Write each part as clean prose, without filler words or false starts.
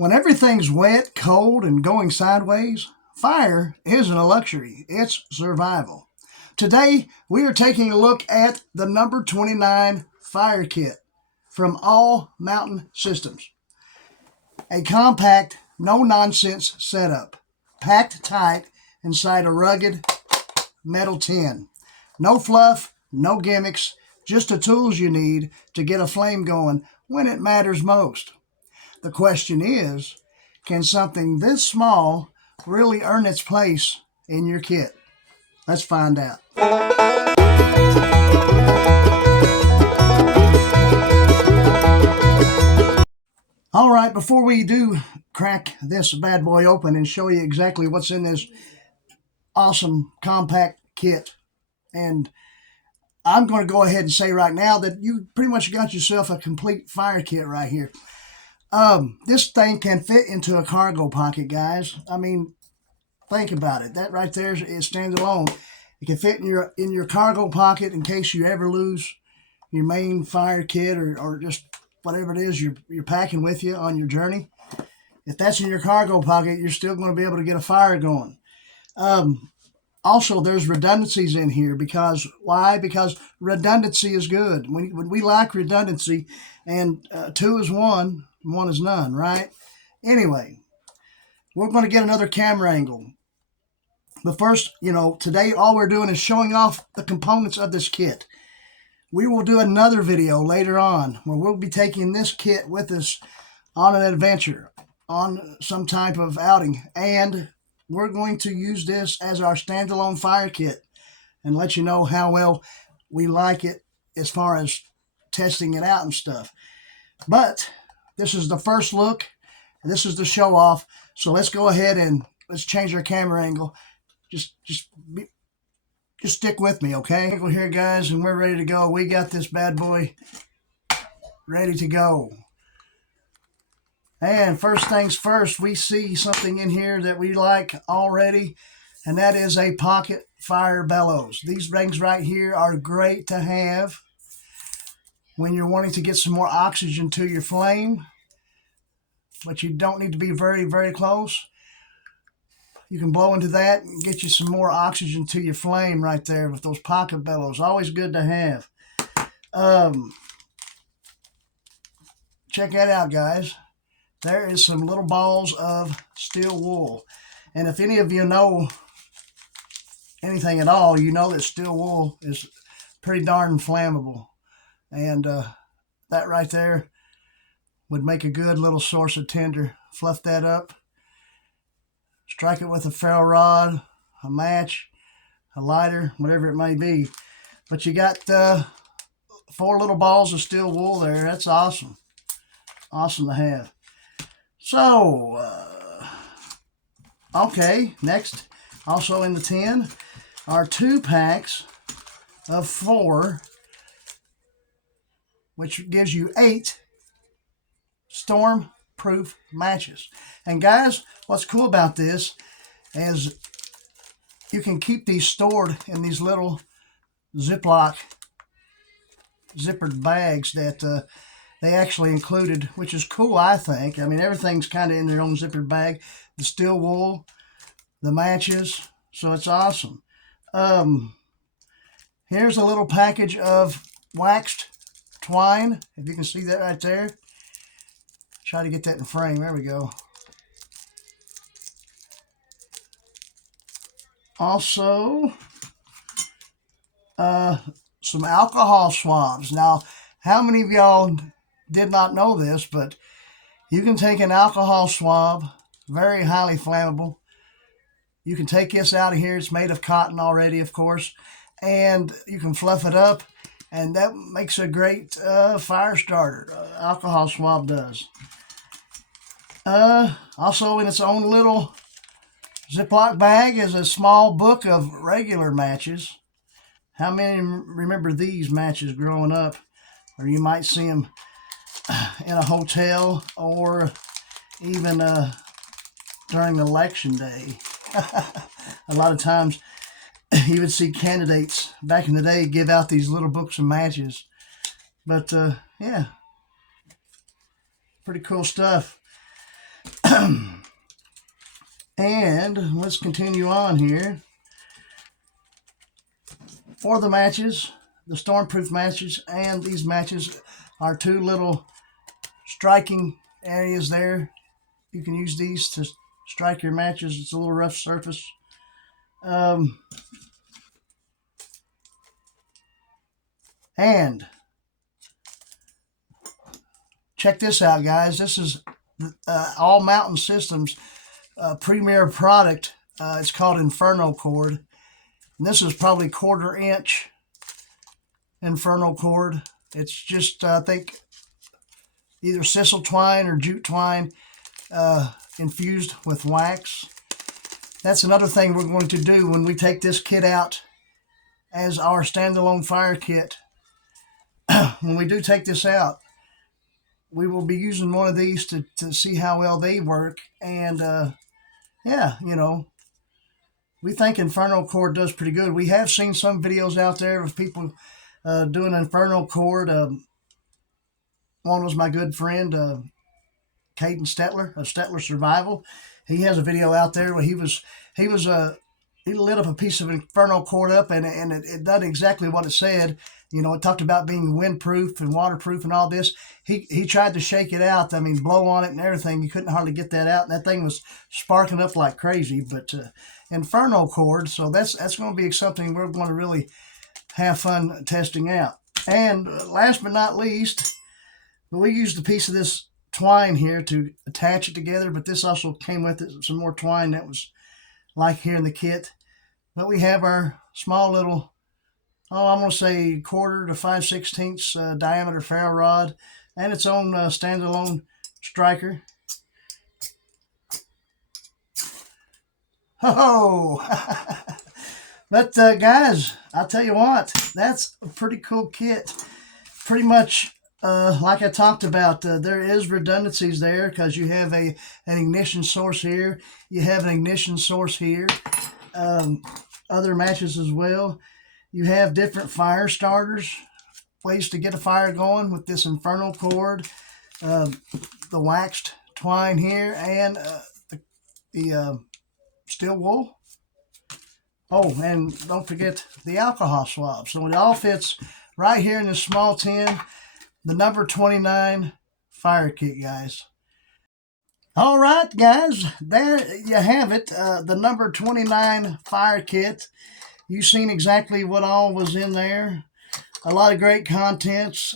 When everything's wet, cold, and going sideways, fire isn't a luxury, it's survival. Today, we are taking a look at the number 29 fire kit from All Mountain Systems. A compact, no-nonsense setup, packed tight inside a rugged metal tin. No fluff, no gimmicks, just the tools you need to get a flame going when it matters most. The question is, can something this small really earn its place in your kit? Let's find out. All right, before we do crack this bad boy open and show you exactly what's in this awesome compact kit, and I'm going to go ahead and say right now that you pretty much got yourself a complete fire kit right here. This thing can fit into a cargo pocket, guys. I mean, think about it. That right there is stands alone. It can fit in your cargo pocket in case you ever lose your main fire kit or just whatever it is you're packing with you on your journey. If that's in your cargo pocket, you're still going to be able to get a fire going. Also, there's redundancies in here because why? Because redundancy is good. When we like redundancy, and two is one is none, right? Anyway, we're going to get another camera angle. But first, today all we're doing is showing off the components of this kit. We will do another video later on where we'll be taking this kit with us on an adventure, on some type of outing, and we're going to use this as our standalone fire kit and let you know how well we like it as far as testing it out and stuff. But this is the first look, and this is the show off. So let's go ahead and let's change our camera angle. Just stick with me, okay? We're here, guys, and we're ready to go. We got this bad boy ready to go. And first things first, we see something in here that we like already, and that is a pocket fire bellows. These rings right here are great to have when you're wanting to get some more oxygen to your flame, but you don't need to be very, very close. You can blow into that and get you some more oxygen to your flame right there with those pocket bellows. Always good to have. Check that out, guys. There is some little balls of steel wool. And if any of you know anything at all, you know that steel wool is pretty darn flammable. And that right there would make a good little source of tinder. Fluff that up. Strike it with a ferro rod, a match, a lighter, whatever it may be. But you got 4 little balls of steel wool there. That's awesome. Awesome to have. So, okay, next, also in the tin are 2 packs of 4, which gives you 8 storm-proof matches. And guys, what's cool about this is you can keep these stored in these little Ziploc zippered bags that they actually included, which is cool, I think. I mean, everything's kind of in their own zippered bag. The steel wool, the matches, so it's awesome. Here's a little package of waxed twine, if you can see that right there. Try to get that in frame. There we go. Also, some alcohol swabs. Now, how many of y'all did not know this, but you can take an alcohol swab, very highly flammable. You can take this out of here. It's made of cotton already, of course, and you can fluff it up, and that makes a great fire starter. Alcohol swab does. Also in its own little Ziploc bag is a small book of regular matches. How many remember these matches growing up? Or you might see them in a hotel or even during election day. A lot of times you would see candidates back in the day give out these little books of matches. But yeah, pretty cool stuff. And let's continue on here. For the matches, the stormproof matches, and these matches are two little striking areas there. You can use these to strike your matches. It's a little rough surface. And check this out, guys. This is All Mountain Systems premier product. It's called Inferno cord. And this is probably 1/4 inch Inferno cord. It's just, I think, either sisal twine or jute twine infused with wax. That's another thing we're going to do when we take this kit out as our standalone fire kit. When we do take this out, we will be using one of these to see how well they work. And yeah, you know, we think Inferno cord does pretty good. We have seen some videos out there of people doing Inferno cord. One was my good friend, Caden Stetler of Stetler Survival. He has a video out there where he lit up a piece of Inferno cord up, and it done exactly what it said. You know, it talked about being windproof and waterproof and all this. He tried to shake it out. I mean, blow on it and everything. You couldn't hardly get that out, and that thing was sparking up like crazy. But Inferno cord, so that's going to be something we're going to really have fun testing out. And last but not least, we used a piece of this twine here to attach it together, but this also came with it some more twine that was like here in the kit. But we have our small little, I'm going to say 1/4 to 5/16 diameter ferro rod, and its own standalone striker. Oh, but guys, I'll tell you what, that's a pretty cool kit. Pretty much like I talked about, there is redundancies there because you have an ignition source here. You have an ignition source here. Other matches as well. You have different fire starters, ways to get a fire going with this Inferno cord, the waxed twine here, and the steel wool. Oh, and don't forget the alcohol swab. So it all fits right here in this small tin, the number 29 fire kit, guys. All right, guys, there you have it, the number 29 fire kit. You've seen exactly what all was in there. A lot of great contents,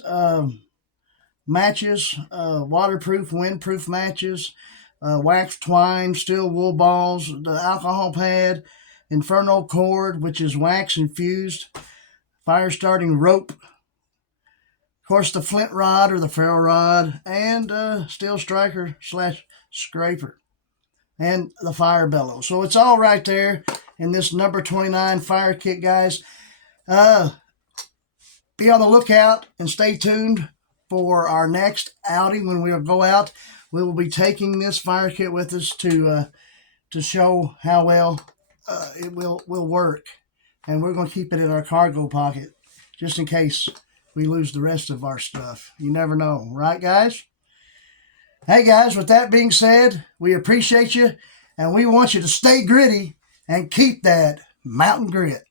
matches, waterproof, windproof matches, wax twine, steel wool balls, the alcohol pad, Inferno cord, which is wax infused, fire starting rope, of course the flint rod or the ferro rod, and steel striker / scraper, and the fire bellow. So it's all right there in this number 29 fire kit, guys. Be on the lookout and stay tuned for our next outing. When we'll go out, we will be taking this fire kit with us to show how well it will work. And we're going to keep it in our cargo pocket just in case we lose the rest of our stuff. You never know, right, guys? Hey, guys, with that being said, we appreciate you, and we want you to stay gritty and keep that mountain grit.